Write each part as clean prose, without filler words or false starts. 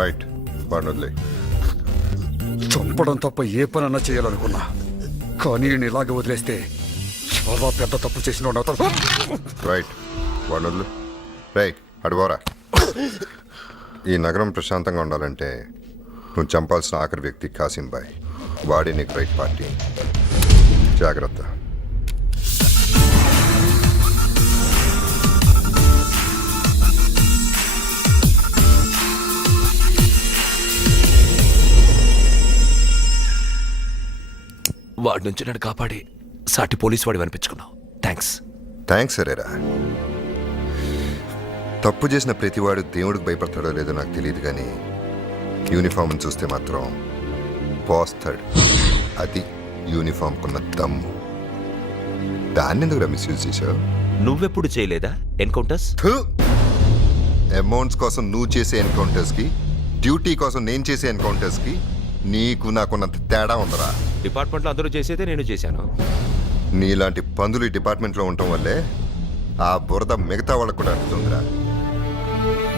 Right, వాడిని వదిలే. చంపడం తప్ప ఏ పనన్నా చేయాలనుకున్నా, కానీ ఈయన ఇలాగే వదిలేస్తే చాలా పెద్ద తప్పు చేసిన రైట్, వాడిని వదిలే. రేయ్ అడుగోరా. ఈ నగరం ప్రశాంతంగా ఉండాలంటే నువ్వు చంపాల్సిన ఆఖరి వ్యక్తి కాసిం బాయ్. వాడి నీకు రైట్ పార్టీ. జాగ్రత్త. వాడి నుంచి నన్ను కాపాడి సాటి పోలీసు వాడి అనిపించుకున్నావు. థ్యాంక్స్. థ్యాంక్స్ సరేరా. తప్పు చేసిన ప్రతివాడు దేవుడికి భయపడతాడో లేదో నాకు తెలియదు, కానీ యూనిఫామ్ని చూస్తే మాత్రం పోస్తాడు. అది యూనిఫామ్కున్న దమ్ము. దాన్ని ఎందుకు మిస్యూజ్ చేశావు? నువ్వెప్పుడు చేయలేదా ఎన్కౌంటర్స్? అమౌంట్స్ కోసం నువ్వు చేసే ఎన్కౌంటర్స్కి, డ్యూటీ కోసం నేను చేసే ఎన్కౌంటర్స్కి నీకు నాకున్నంత తేడా ఉందరా. డిపార్ట్మెంట్లో అందరూ చేసేదే నేను చేశాను. నీలాంటి పందులు ఈ డిపార్ట్మెంట్లో ఉండటం వల్లే ఆ బురద మిగతా వాళ్ళకు కూడా అర్థతుందిరా.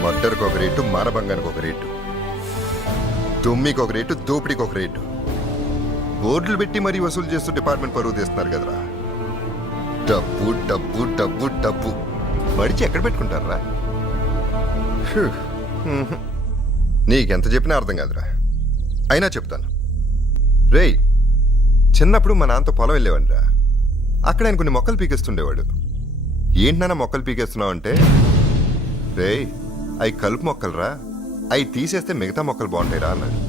మర్డర్కి ఒక రేటు, మానభంగానికి ఒక రేటు, దొమ్మికి ఒక రేటు, దోపిడీకి ఒక రేటు. బోర్డులు పెట్టి మరీ వసూలు చేస్తూ డిపార్ట్మెంట్ పరువు తీస్తున్నారు కదరా. డబ్బు డబ్బు డబ్బు డబ్బు మడిచి ఎక్కడ పెట్టుకుంటారా? నీకెంత చెప్పినా అర్థం కాదురా. అయినా చెప్తాను. రేయ్, చిన్నప్పుడు మా నాన్నతో పొలం వెళ్ళేవాడిరా. అక్కడ ఆయన కొన్ని మొక్కలు పీకేస్తుండేవాడు. ఏంటన్నా మొక్కలు పీకేస్తున్నావు అంటే, రేయ్ అవి కలుపు మొక్కలురా, అవి తీసేస్తే మిగతా మొక్కలు బాగుంటాయిరా అన్నాడు.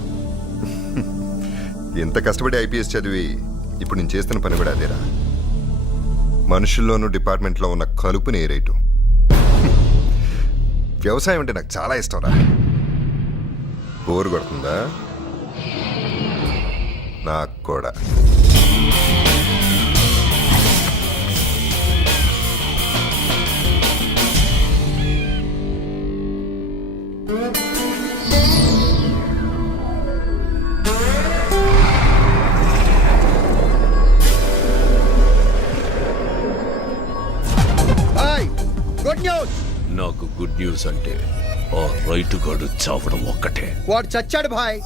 ఎంత కష్టపడి ఐపీఎస్ చదివి ఇప్పుడు నేను చేస్తున్న పని కూడా అదేరా. మనుషుల్లోనూ డిపార్ట్మెంట్లో ఉన్న కలుపుని ఏరేయటం. వ్యవసాయం అంటే నాకు చాలా ఇష్టం రా. బోరు కొడుతుందా? నాకు కూడా. Good news. నాకు గుడ్ న్యూస్ అంటే ఆ రైతు గాడు చావడం ఒక్కటే. వాడు చచ్చాడు భాయ్.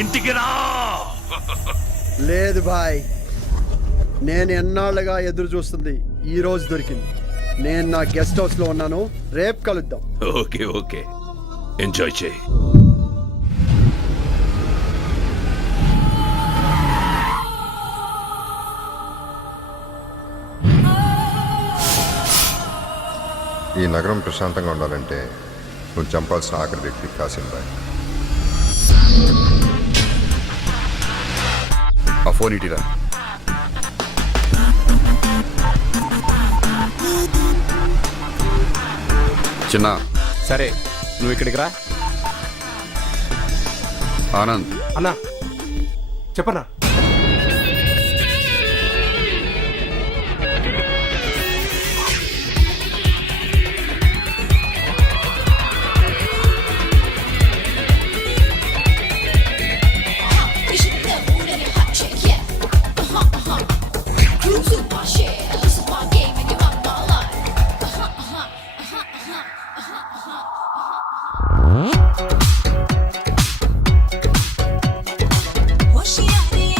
ఇంటికి రా. లేదు భాయ్, నేను ఎన్నాళ్ళుగా ఎదురు చూస్తుంది ఈ రోజు దొరికింది. నేను నా గెస్ట్ హౌస్ లో ఉన్నాను, రేపు కలుద్దాం. ఓకే ఓకే, ఎంజాయ్ చేయి. ఈ నగరం ప్రశాంతంగా ఉండాలంటే నువ్వు చంపాల్సిన ఆఖరి వ్యక్తి కాసిం బాయ్. ఆ ఫోన్ ఇటీరా. చిన్న, సరే నువ్వు ఇక్కడికి రా. ఆనంద్ అన్నా చెప్పన్నా. Hoşiyari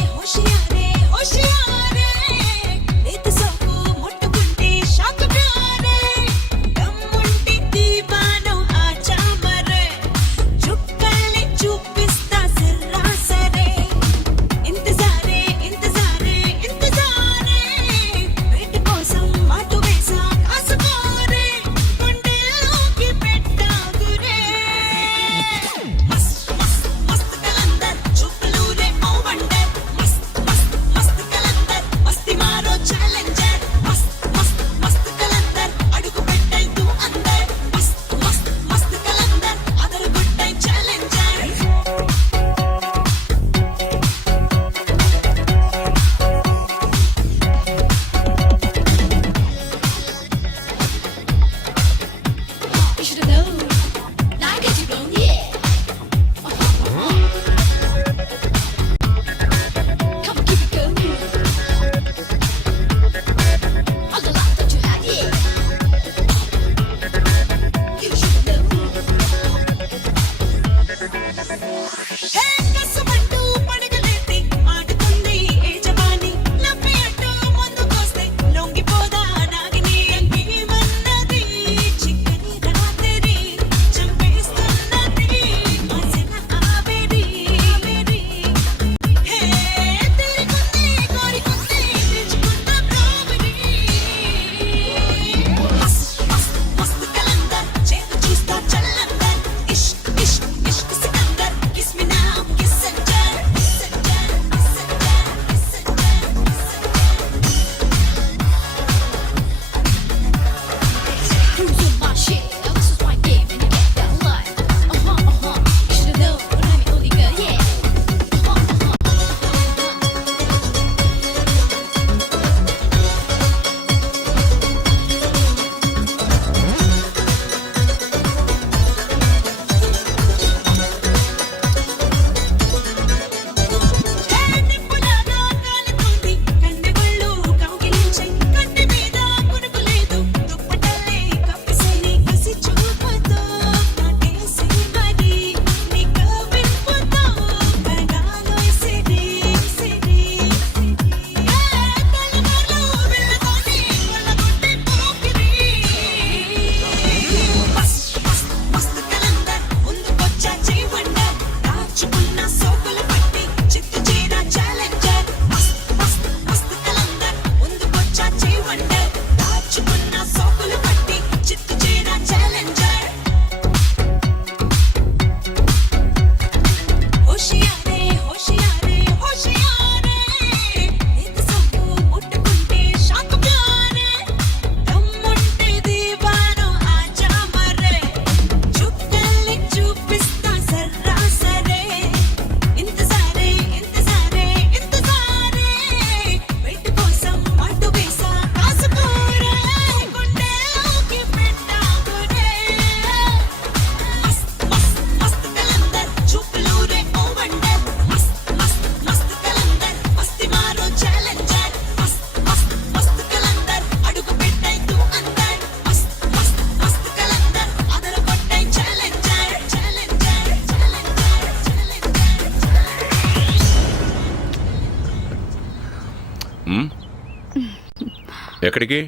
ఎక్కడికి?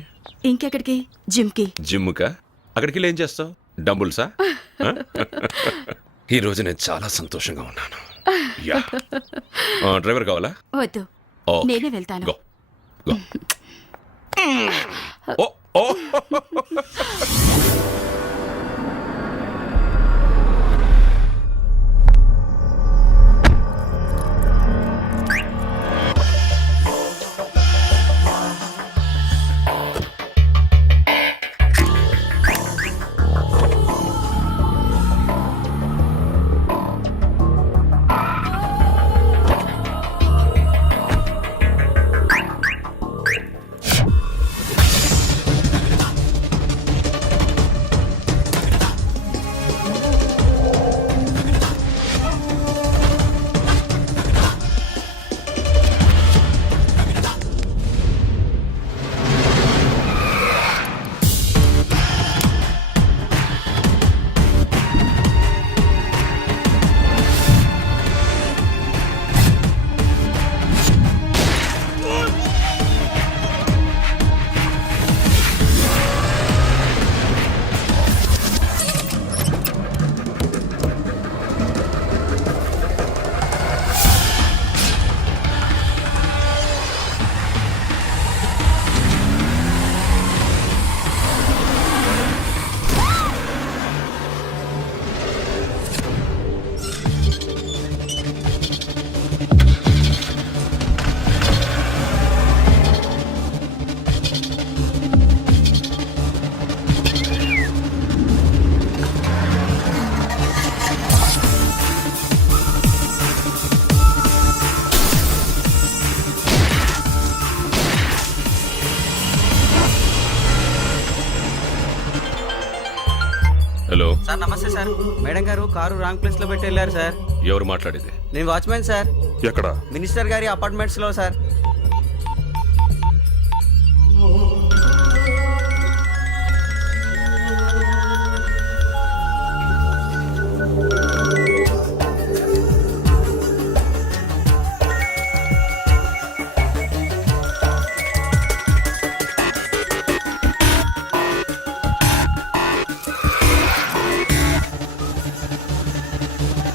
ఇంకెక్కడికి? జిమ్కి. జిమ్కా? అక్కడికి వెళ్ళి ఏం చేస్తావు? డంబుల్సా? ఈ రోజు నేను చాలా సంతోషంగా ఉన్నాను. యా. డ్రైవర్ కావాలా? వద్దు, ఓకే. నేనే వెళ్తాను. Go go. ఓ ఓ హలో. సార్ నమస్తే సార్. మేడం గారు కారు రాంగ్ ప్లేస్ లో పెట్టి వెళ్ళారు సార్. ఎవరు మాట్లాడేది? నేను వాచ్మెన్ సార్. ఎక్కడ? మినిస్టర్ గారి అపార్ట్మెంట్స్ లో సార్.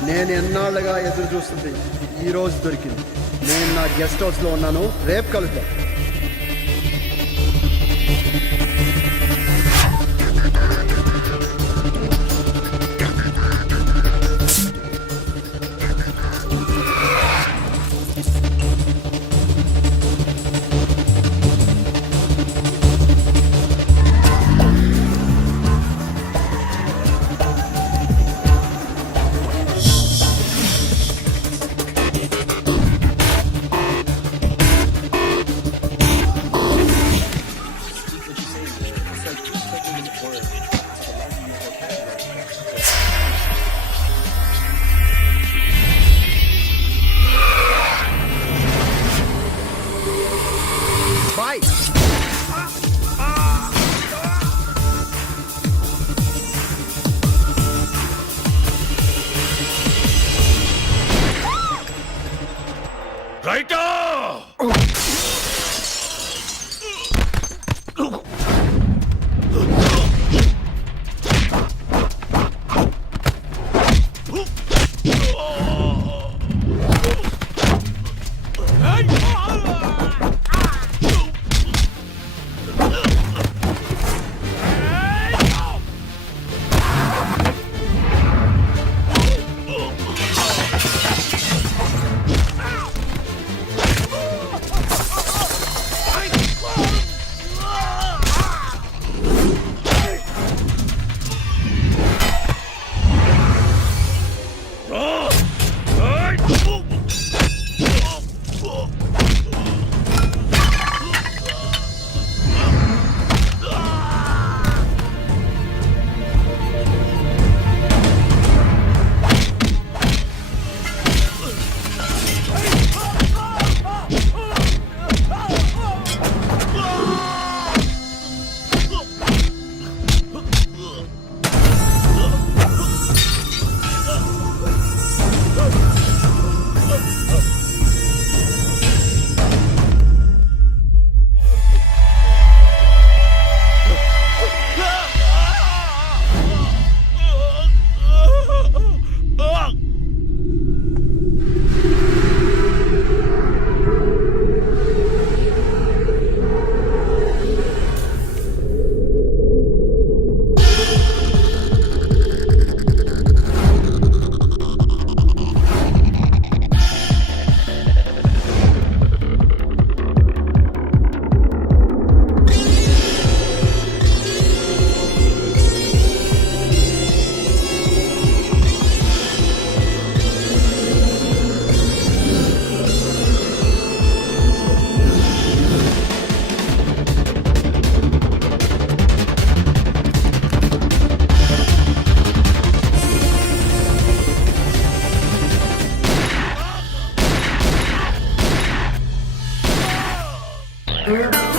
నేను ఎన్నాళ్ళుగా ఎదురు చూస్తుంది ఈ రోజు దొరికింది. నేను నా గెస్ట్ హౌస్లో ఉన్నాను, రేపు కలుద్దాం. బాయ్. రైటా. ఆ